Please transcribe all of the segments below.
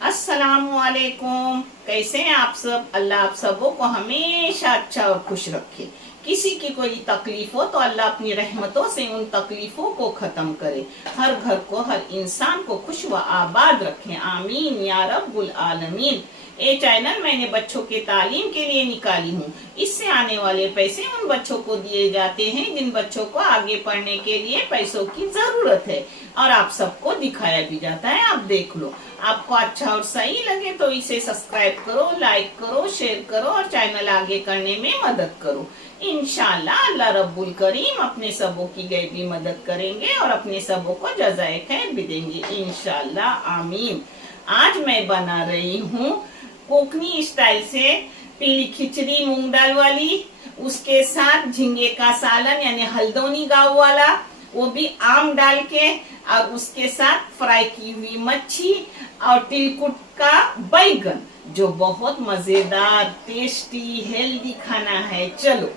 अस्सलामुअलैकुम। कैसे हैं आप सब? अल्लाह आप सबों को हमेशा अच्छा और खुश रखे। किसी की कोई तकलीफ हो तो अल्लाह अपनी रहमतों से उन तकलीफों को खत्म करे। हर घर को, हर इंसान को खुश व आबाद रखे। आमीन या रब्बुल आलमीन। ये चैनल मैंने बच्चों के तालीम के लिए निकाली हूँ। इससे आने वाले पैसे उन बच्चों को दिए जाते हैं जिन बच्चों को आगे पढ़ने के लिए पैसों की जरूरत है, और आप सबको दिखाया भी जाता है। आप देख लो, आपको अच्छा और सही लगे तो इसे सब्सक्राइब करो, लाइक करो, शेयर करो और चैनल आगे करने में मदद करो। इंशाल्लाह अल्लाह रब्बुल करीम अपने सबों की गैबी मदद करेंगे और अपने सबों को जज़ाए खैर भी देंगे इंशाल्लाह। आमीन। आज मैं बना रही हूँ कोकनी स्टाइल से पीली खिचड़ी मूंग दाल वाली, उसके साथ झींगे का सालन यानी हल्दोनी गाँव वाला, वो भी आम डाल के, और उसके साथ फ्राई की हुई मच्छी और तिलकुट का बैगन, जो बहुत मजेदार, टेस्टी, हेल्दी खाना है। चलो,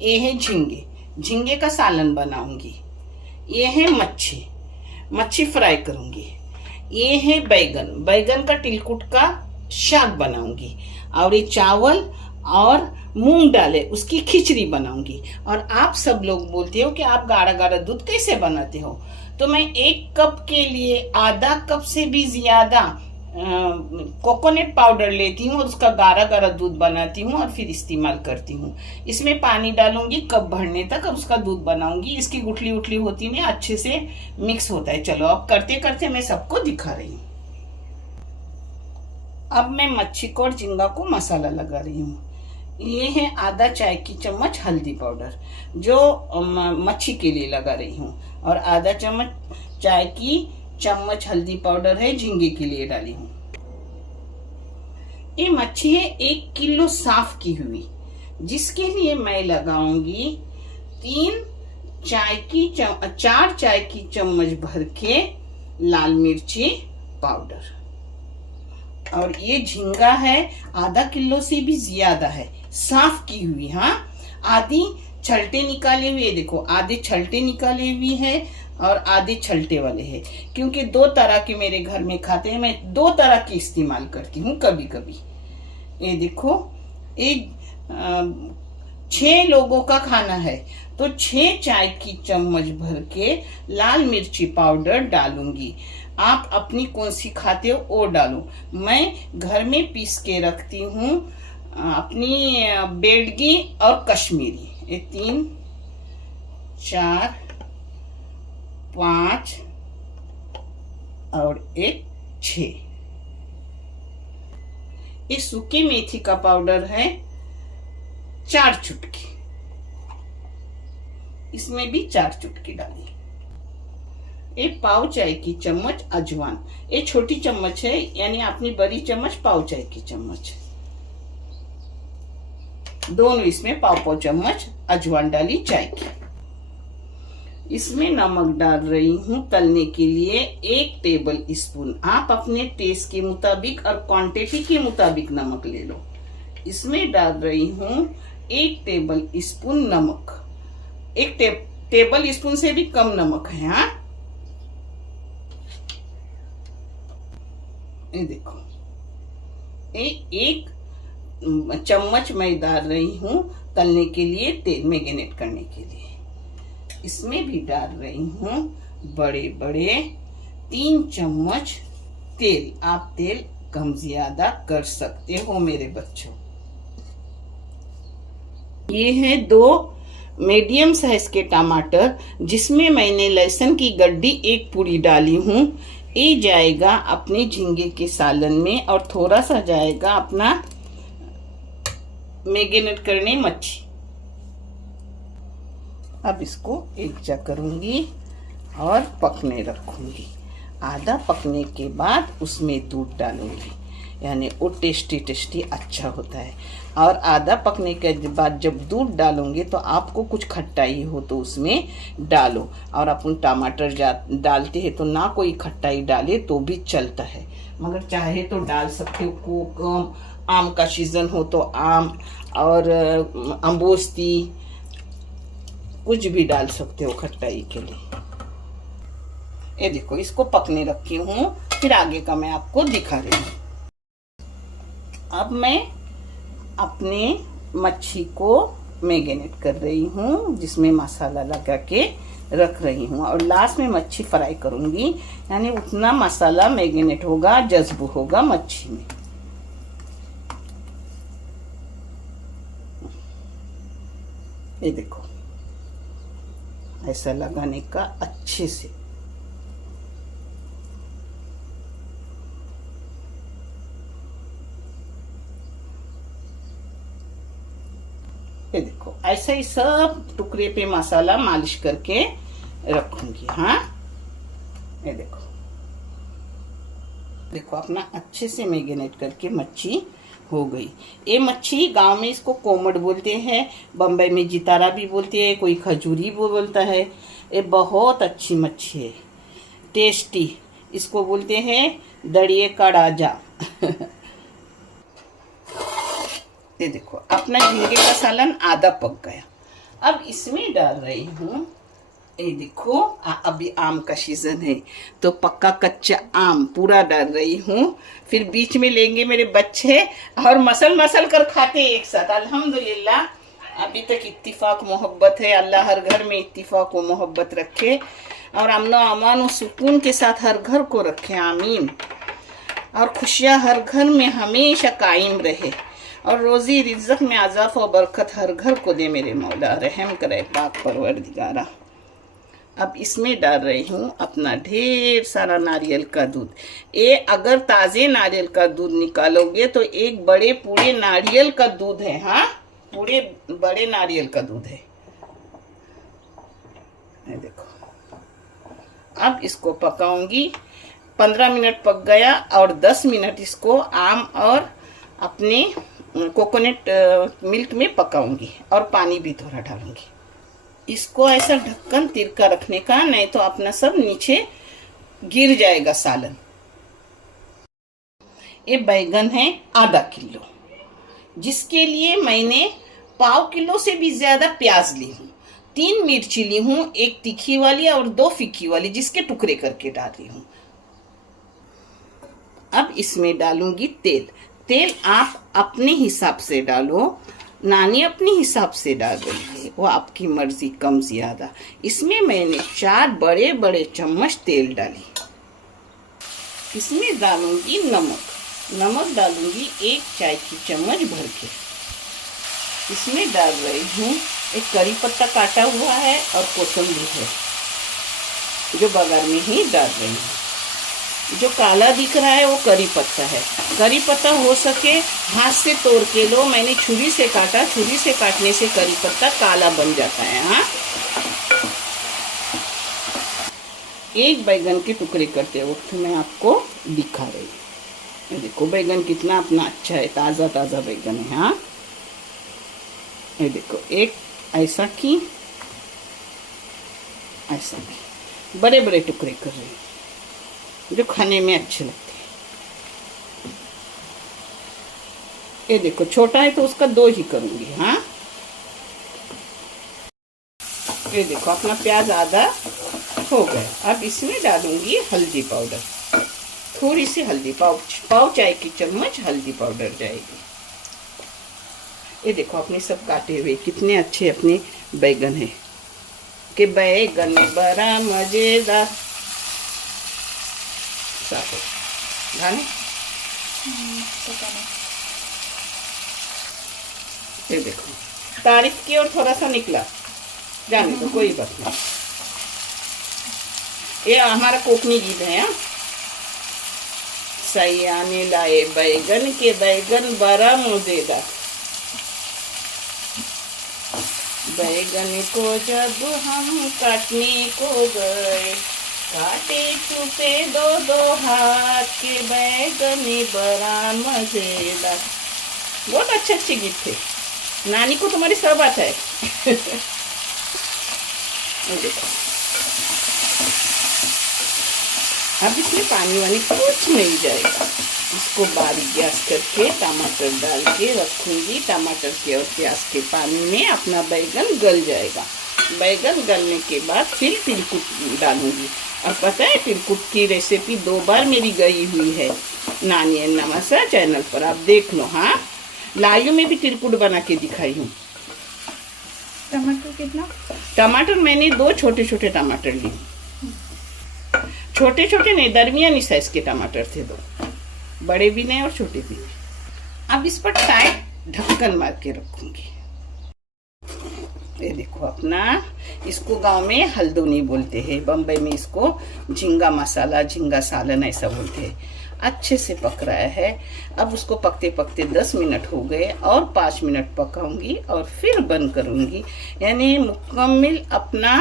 ये है झींगे, झींगे का सालन बनाऊंगी। ये है मच्छी, मच्छी फ्राई करूंगी। ये है बैगन, बैगन का तिलकुट का शाक बनाऊंगी। और ये चावल और मूंग डाले उसकी खिचड़ी बनाऊंगी। और आप सब लोग बोलते हो कि आप गाढ़ा गाढ़ा दूध कैसे बनाते हो, तो मैं 1 कप के लिए आधा कप से भी ज्यादा कोकोनट पाउडर लेती हूँ और उसका गाढ़ा गाढ़ा दूध बनाती हूँ और फिर इस्तेमाल करती हूँ। इसमें पानी डालूंगी कप भरने तक और उसका दूध बनाऊंगी। इसकी गुठली उठली होती नहीं, अच्छे से मिक्स होता है। चलो, अब करते करते मैं सबको दिखा रही हूँ। अब मैं मच्छी को और झींगा को मसाला लगा रही हूँ। ये है आधा चाय की चम्मच हल्दी पाउडर, जो मच्छी के लिए लगा रही हूँ, और आधा चम्मच चाय की चम्मच हल्दी पाउडर है झींगे के लिए डाली हूँ। ये मच्छी है 1 किलो साफ की हुई, जिसके लिए मैं लगाऊंगी 4 चाय की चम्मच भर के लाल मिर्ची पाउडर। और ये झींगा है आधा किलो से भी ज्यादा है, साफ की हुई। हाँ, आधी छलटे निकाले हुए, देखो आधे छलटे निकाले हुए हैं और आधे छलटे वाले हैं, क्योंकि 2 तरह के मेरे घर में खाते हैं। मैं 2 तरह की इस्तेमाल करती हूँ कभी कभी। ये देखो, ये 6 लोगों का खाना है तो 6 चाय की चम्मच भर के लाल मिर्ची पाउडर डालूंगी। आप अपनी कौन सी खाते हो वो डालो। मैं घर में पीस के रखती हूँ अपनी बेडगी और कश्मीरी। ये 3 4 5 और 1 6। ये सूखी मेथी का पाउडर है 4 चुटकी, इसमें भी 4 चुटकी डाली। ये पाव चाय की चम्मच अजवान, ये छोटी चम्मच है, यानी अपनी बड़ी चम्मच पाव चाय की चम्मच, दोनों इसमें पाव चम्मच अजवान डाली चाय की। इसमें नमक डाल रही हूँ तलने के लिए 1 टेबल स्पून। आप अपने टेस्ट के मुताबिक और क्वांटिटी के मुताबिक नमक ले लो। इसमें डाल रही हूँ 1 टेबल स्पून नमक। 1 टेबल स्पून से भी कम नमक है। हाँ, ये देखो, 1 चम्मच मैं डाल रही हूँ तलने के लिए, तेल मैरिनेट करने के लिए। इसमें भी डाल रही हूँ बड़े बड़े 3 चम्मच तेल। आप तेल कम ज्यादा कर सकते हो मेरे बच्चों। ये है 2 मीडियम साइज के टमाटर, जिसमें मैंने लहसुन की गड्डी 1 पूरी डाली हूँ। ये जाएगा अपने झींगे के सालन में और थोड़ा सा जाएगा अपना मैरिनेट करने मच्छी। अब इसको एक जा करूंगी और पकने रखूंगी। आधा पकने के बाद उसमें दूध डालूंगी, यानी वो टेस्टी टेस्टी अच्छा होता है। और आधा पकने के बाद जब दूध डालोगे तो आपको कुछ खट्टाई हो तो उसमें डालो। और अपन टमाटर डालते हैं तो ना कोई खट्टाई डाले तो भी चलता है, मगर चाहे तो डाल सकते हो। कोकम, आम का सीजन हो तो आम, और अम्बोस्ती, कुछ भी डाल सकते हो खट्टाई के लिए। ये देखो, इसको पकने रखी हूँ फिर आगे का मैं आपको दिखा रही हूँ। अब मैं अपने मच्छी को मैरिनेट कर रही हूँ, जिसमें मसाला लगा के रख रही हूँ, और लास्ट में मच्छी फ्राई करूँगी, यानी उतना मसाला मैरिनेट होगा, जज्ब होगा मच्छी में। ये देखो, ऐसा लगाने का अच्छे से। ये देखो, ऐसा ही सब टुकड़े पे मसाला मालिश करके रखूंगी। हाँ, ये देखो देखो, अपना अच्छे से मैरिनेट करके मच्छी हो गई। ये मच्छी गांव में इसको कोमड़ बोलते हैं, बम्बई में जितारा भी बोलते हैं, कोई खजूरी भी बोलता है। ये बहुत अच्छी मच्छी है, टेस्टी। इसको बोलते हैं दड़िए का राजा। ये देखो, अपना झींगे का सालन आधा पक गया। अब इसमें डाल रही हूँ, ये देखो, अभी आम का सीजन है तो पक्का कच्चा आम पूरा डाल रही हूँ। फिर बीच में लेंगे मेरे बच्चे और मसल मसल कर खाते एक साथ। अल्हम्दुलिल्लाह, अभी तक इत्तिफाक मोहब्बत है। अल्लाह हर घर में इत्तिफाक व मोहब्बत रखे और अमन अमान और सुकून के साथ हर घर को रखे, आमीन। और खुशियाँ हर घर में हमेशा कायम रहे और रोजी रिज्क में अज़ाफ और बरकत हर घर को दे मेरे मौला, रहम करे पाक परवरदिगारा। अब इसमें डाल रही हूँ अपना ढेर सारा नारियल का दूध। ये अगर ताज़े नारियल का दूध निकालोगे तो एक बड़े पूरे नारियल का दूध है। हाँ, पूरे बड़े नारियल का दूध है। ये देखो, अब इसको पकाऊंगी। 15 मिनट पक गया और 10 मिनट इसको आम और अपने कोकोनट मिल्क में पकाऊंगी और पानी भी थोड़ा डालूंगी। इसको ऐसा ढक्कन तिरका रखने का, नहीं तो अपना सब नीचे गिर जाएगा सालन। ये बैगन है आधा किलो, जिसके लिए मैंने पाव किलो से भी ज्यादा प्याज ली हूँ, 3 मिर्ची ली हूँ, 1 तीखी वाली और 2 फीकी वाली, जिसके टुकड़े करके डाली हूँ। अब इसमें डालूंगी तेल। तेल आप अपने हिसाब से डालो, नानी अपने हिसाब से डाल रही है, वो आपकी मर्जी कम ज्यादा। इसमें मैंने 4 बड़े बड़े चम्मच तेल डाली। इसमें डालूंगी नमक। नमक डालूंगी 1 चाय की चम्मच भर के। इसमें डाल रही हूँ एक करी पत्ता काटा हुआ है और कोसंबरी है, जो बगैर में ही डाल रही हूँ। जो काला दिख रहा है वो करी पत्ता है। करी पत्ता हो सके हाथ से तोड़ के लो, मैंने छुरी से काटा। छुरी से काटने से करी पत्ता काला बन जाता है। हाँ, एक बैगन के टुकड़े करते वक्त मैं आपको दिखा रही हूँ। ये देखो, बैगन कितना अपना अच्छा है, ताज़ा ताज़ा बैगन है। हाँ, ये देखो, एक ऐसा की ऐसा की बड़े बड़े टुकड़े कर रही हूँ, जो खाने में अच्छे लगते हैं। ये देखो, छोटा है तो उसका 2 ही करूंगी। हाँ, ये देखो, अपना प्याज आधा हो गया। अब इसमें डालूंगी हल्दी पाउडर, थोड़ी सी हल्दी, पाव चाय की चम्मच हल्दी पाउडर जाएगी। ये देखो, अपने सब काटे हुए कितने अच्छे अपने बैगन है कि बैगन बड़ा मजेदार। गाने ये देखो, तारीफ की और थोड़ा सा निकला, जाने तो कोई बात नहीं। ये हमारा कोकनी गीत है। हाँ, सैया ने लाए बैगन के, बैगन बड़ा मजेदार। बैगन को जब हम काटने को गए, काटे चुपे 2 हाथ के, बैगन बड़ा मजेदार। बहुत अच्छे गीत थे। नानी को तुम्हारी सब आता है। देखो, अब इसमें पानी वानी कुछ नहीं जाएगा। इसको बारीक गैस करके टमाटर डाल के रखूंगी। टमाटर के और प्याज के पानी में अपना बैगन गल जाएगा। बैगन गलने के बाद फिर तिलकुट डालूंगी। और पता है तिलकुट की रेसिपी 2 बार मेरी गई हुई है नानी एंड नमस्ते चैनल पर, आप देख लो। हाँ, लाइव में भी तिलकुट बना के दिखाई हूँ। टमाटर कितना? टमाटर मैंने 2 छोटे छोटे टमाटर लिए, छोटे छोटे नहीं, दरमियानी साइज के टमाटर थे 2, बड़े भी नहीं और छोटे भी नहीं। अब इस पर टाइट ढक्कन मार के रखूंगी। ये देखो अपना, इसको गांव में हल्दोनी बोलते हैं, बम्बई में इसको झींगा मसाला, झींगा सालन ऐसा बोलते हैं। अच्छे से पक रहा है। अब उसको पकते पकते 10 मिनट हो गए और 5 मिनट पकाऊंगी और फिर बंद करूंगी। यानी मुकम्मल अपना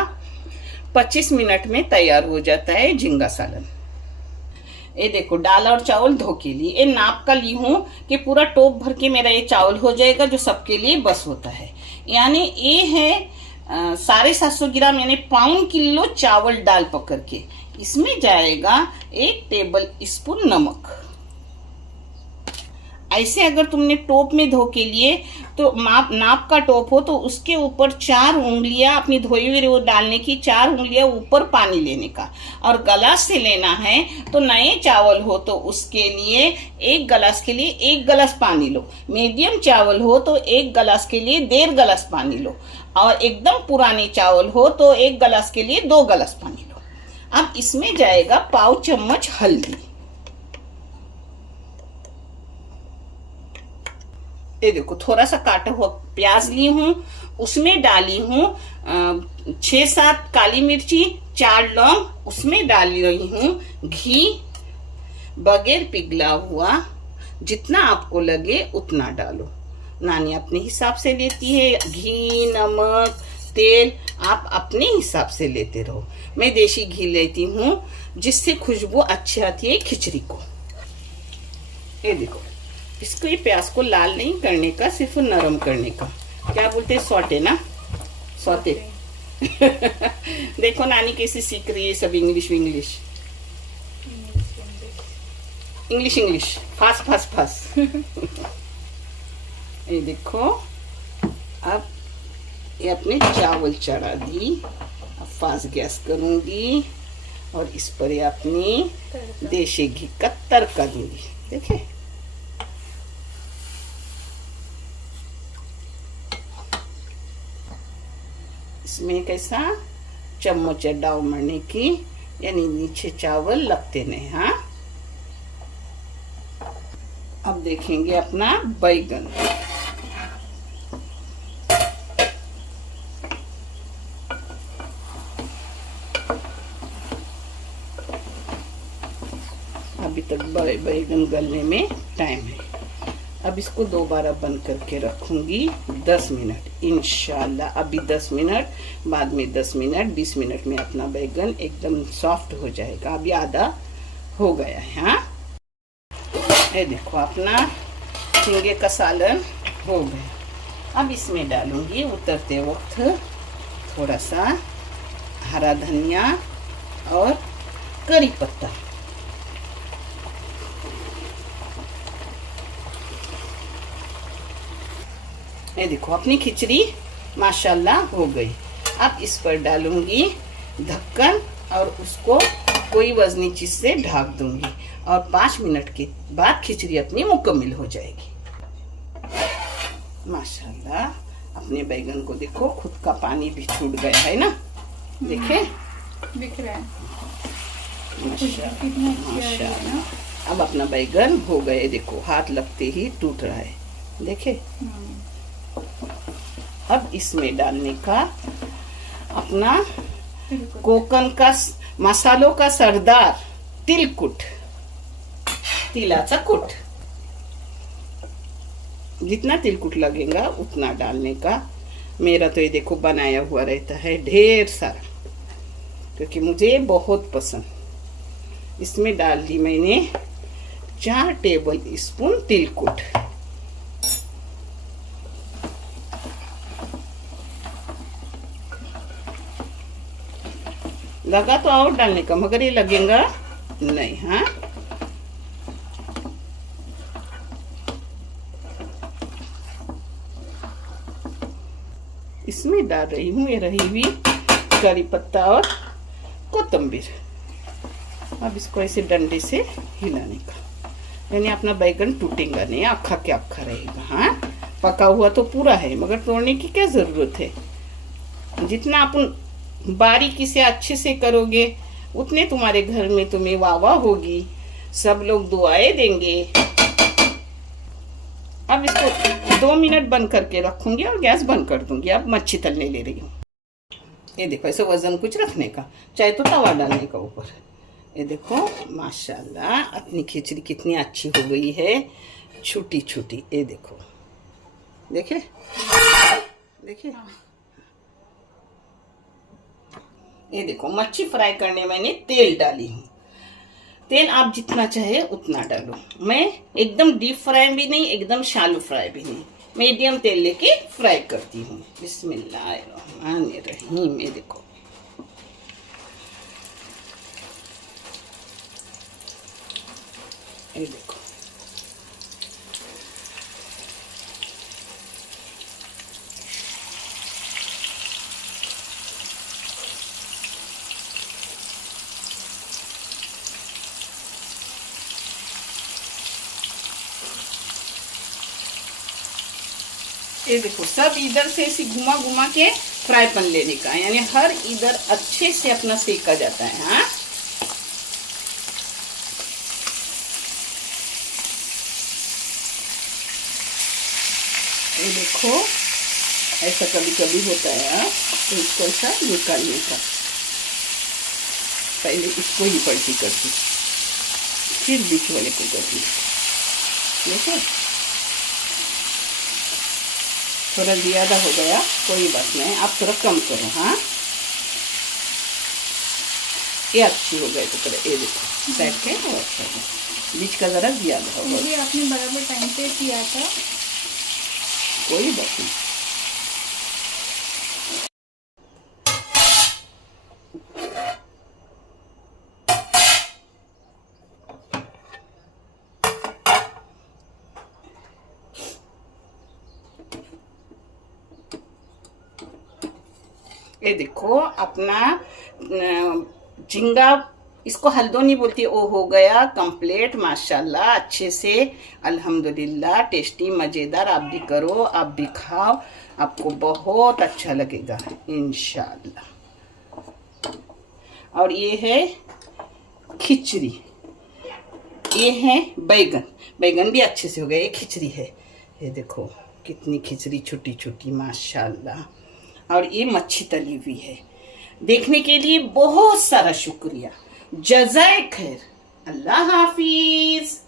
25 मिनट में तैयार हो जाता है झींगा सालन। ये देखो दाल और चावल धो के लिए ये नाप का ली हूँ कि पूरा टोप भर के मेरा ये चावल हो जाएगा, जो सबके लिए बस होता है। यानी ये है 750 ग्राम, यानी पौन किलो चावल दाल पकड़ के। इसमें जाएगा 1 टेबल स्पून नमक। ऐसे अगर तुमने टोप में धो के लिए तो नाप का टोप हो तो उसके ऊपर 4 उंगलियां अपनी धोई हुई वो डालने की, 4 उंगलियां ऊपर पानी लेने का। और गलास से लेना है तो नए चावल हो तो उसके लिए 1 गिलास के लिए 1 गिलास पानी लो। मीडियम चावल हो तो 1 गिलास के लिए 1.5 गिलास पानी लो। और एकदम पुराने चावल हो तो 1 गिलास के लिए 2 गिलास पानी लो। अब इसमें जाएगा पाव चम्मच हल्दी। ये देखो थोड़ा सा काटा हुआ प्याज ली हूँ, उसमें डाली हूँ 6-7 काली मिर्ची, 4 लौंग, उसमें डाली रही हूँ घी बगैर पिघला हुआ। जितना आपको लगे उतना डालो। नानी अपने हिसाब से लेती है, घी नमक तेल आप अपने हिसाब से लेते रहो। मैं देसी घी लेती हूँ जिससे खुशबू अच्छी आती है खिचड़ी को। ये देखो इसको, ये प्याज को लाल नहीं करने का, सिर्फ नरम करने का। क्या बोलते हैं, सौटे ना, सौते। देखो नानी कैसे सीख रही है सब English English fast fast fast. ये देखो अब ये अपने चावल चढ़ा दी। अब फास्ट गैस करूंगी और इस पर ये अपनी देसी घी का तड़का दूंगी। देखे इसमें कैसा चम्मच डाव मरने की, यानी नीचे चावल लगते नहीं। हाँ, अब देखेंगे अपना बैगन। अभी तक बैगन गलने में टाइम है। अब इसको दोबारा बंद करके रखूंगी 10 मिनट इंशाल्लाह। अभी 10 मिनट, बाद में 10 मिनट, 20 मिनट में अपना बैगन एकदम सॉफ्ट हो जाएगा। अभी आधा हो गया है। हाँ, ये देखो अपना झींगे का सालन हो गया। अब इसमें डालूंगी उतरते वक्त थोड़ा सा हरा धनिया और करी पत्ता। ये देखो अपनी खिचड़ी माशाल्लाह हो गई। अब इस पर डालूंगी ढक्कन और उसको कोई वजनी चीज से ढक दूंगी और 5 मिनट के बाद खिचड़ी अपनी मुकम्मल हो जाएगी। माशाल्लाह अपने बैगन को देखो, खुद का पानी भी छूट गया है ना, देखे दिख रहा है माशाल्लाह। अब अपना बैगन हो गए, देखो हाथ लगते ही टूट रहा है, देखे। अब इसमें डालने का अपना कोकन का मसालों का सरदार तिलकुट, तिलाचा कुट। जितना तिलकुट लगेगा उतना डालने का। मेरा तो ये देखो बनाया हुआ रहता है ढेर सारा, क्योंकि मुझे बहुत पसंद। इसमें डाल दी मैंने 4 टेबल स्पून तिलकुट। लगा तो और डालने का, मगर ये लगेगा नहीं। हाँ, इसमें डाल रही हूँ ये रही हुई करी पत्ता और कोतंबीर। अब इसको ऐसे डंडे से हिलाने का, यानी अपना बैगन टूटेगा नहीं, अक्खा के अक्खा रहेगा। हाँ, पका हुआ तो पूरा है, मगर तोड़ने की क्या जरूरत है। जितना अपन बारीकी से अच्छे से करोगे उतने तुम्हारे घर में तुम्हें वाह वाह होगी, सब लोग दुआएं देंगे। अब इसको 2 मिनट बंद करके रखूंगी और गैस बंद कर दूंगी। अब मच्छी तलने ले रही हूँ। ये देखो, ऐसे वजन कुछ रखने का, चाहे तो तवा डालने का ऊपर। ये देखो माशाल्लाह अपनी खिचड़ी कितनी अच्छी हो गई है, छोटी छोटी। ये देखो, देखे देखिए, ये देखो मच्छी फ्राई करने मैंने तेल डाली हूँ। तेल आप जितना चाहे उतना डालो। मैं एकदम डीप फ्राई भी नहीं, एकदम शालो फ्राई भी नहीं, मीडियम तेल लेके फ्राई करती हूँ। बिस्मिल्लाहिर्रहमानिर्रहीम। ये देखो, ये देखो, ये देखो, सब इधर से ऐसे घुमा घुमा के फ्राई पैन लेने का, यानी हर इधर अच्छे से अपना सेका जाता है। हाँ, ये देखो, ऐसा कभी कभी होता है। तो इसको ऐसा निकालने का, पहले इसको ही पलटी करती, फिर बीच वाले को करती। देखो, थोड़ा ज़्यादा हो गया, कोई बात नहीं, आप थोड़ा कम करो। हाँ, ये अच्छी हो गए टुकड़े। ये देखो बैठ के और अच्छा है, बीच का ज़रा ज़्यादा हो गया। आपने बराबर टाइम पे किया था, कोई बात नहीं। ये देखो अपना झींगा, इसको हल्दो नहीं बोलती, वो हो गया कंप्लीट माशाल्लाह, अच्छे से अल्हम्दुलिल्लाह। टेस्टी मज़ेदार। आप भी करो, आप भी खाओ, आपको बहुत अच्छा लगेगा इंशाल्लाह। और ये है खिचड़ी, ये है बैगन, बैगन भी अच्छे से हो गए। ये खिचड़ी है, ये देखो कितनी खिचड़ी छोटी छोटी माशाल्लाह। और ये मच्छी तली हुई है। देखने के लिए बहुत सारा शुक्रिया, जज़ाए खैर, अल्लाह हाफिज।